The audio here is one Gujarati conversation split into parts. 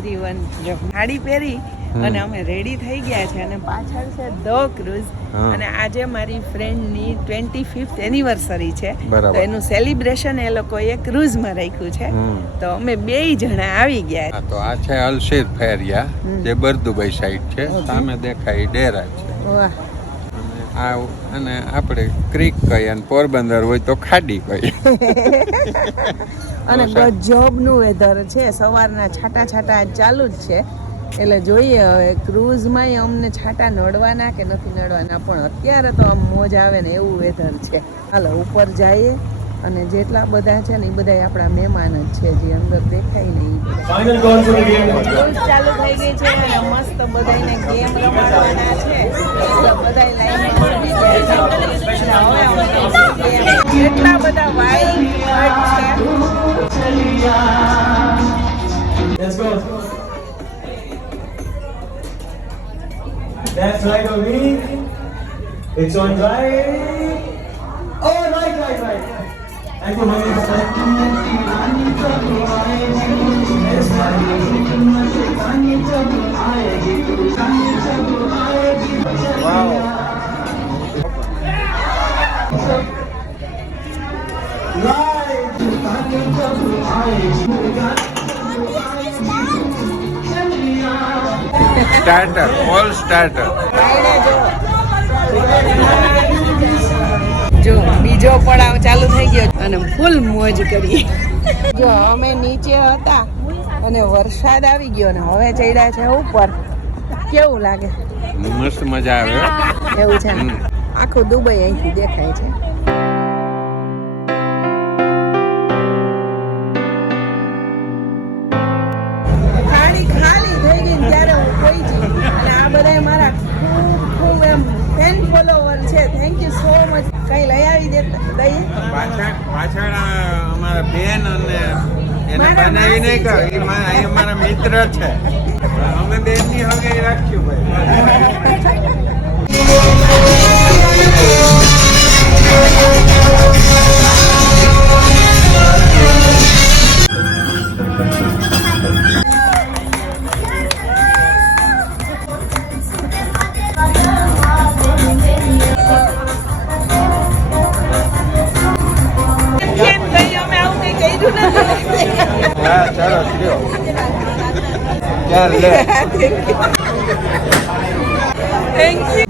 એવરીવન. જો સાડી પહેરી અને અમે રેડી થઈ ગયા છે અને પાછળ છે ધ ક્રુઝ. અને આજે મારી ફ્રેન્ડની 25th એનિવર્સરી છે, તો એનું સેલિબ્રેશન એ લોકોએ ક્રુઝમાં રાખ્યું છે. તો અમે 2 જણા આવી ગયા. તો આ છે અલશીર ફેરિયા, જે બરદુભાઈ સાઈડ છે. સામે દેખાય ડેરા છે. વાહ. અને આપણે ક્રીક કહીએ અને પોરબંદર હોય તો ખાડી કહીએ. અને ગજબનું વેધર છે, સવારના છાટા છાટા ચાલુ જ છે. એટલે જોઈએ હવે ક્રૂઝમાં અમને છાટા નડવાના કે નથી નડવાના, પણ અત્યારે તો આમ મોજ આવે ને એવું વેધર છે. હાલો ઉપર જઈએ અને જેટલા બધા છે ને એ બધા આપણા મહેમાન જ છે, જે અંદર દેખાય ને એ ક્રૂઝ ચાલુ થઈ ગઈ છે અને મસ્ત બધાને ગેમ રમાડવાના છે. એટલે બધા લાઈનમાં ઊભી ગયા છે. હવે અમે કેટલા બધા વાઈટ છે. Let's go. That's right, Ovi. It's on right. Oh, right. Thank you, mommy. Wow. Starter, all starter. જો બીજો પડાવ ચાલુ થઈ ગયો અને ફૂલ મોજ કરી. જો અમે નીચે હતા અને વરસાદ આવી ગયો ને હવે ચડ્યા છે ઉપર. કેવું લાગે? મસ્ત મજા આવે. એવું છે ને, આખું દુબઈ અહીંથી દેખાય છે. પાછળ અમારા બેન અને એને બનાવી નહીં કહો, એ અમારા મિત્ર છે. અમે બેનની હગે રાખ્યું ભાઈ.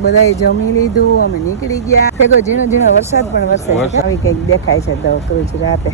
બધાએ જમી લીધું, અમે નીકળી ગયા. ભેગો ઝીણો ઝીણો વરસાદ પણ વરસે આવી કઈક દેખાય છે ધ ક્રુઝ રાતે.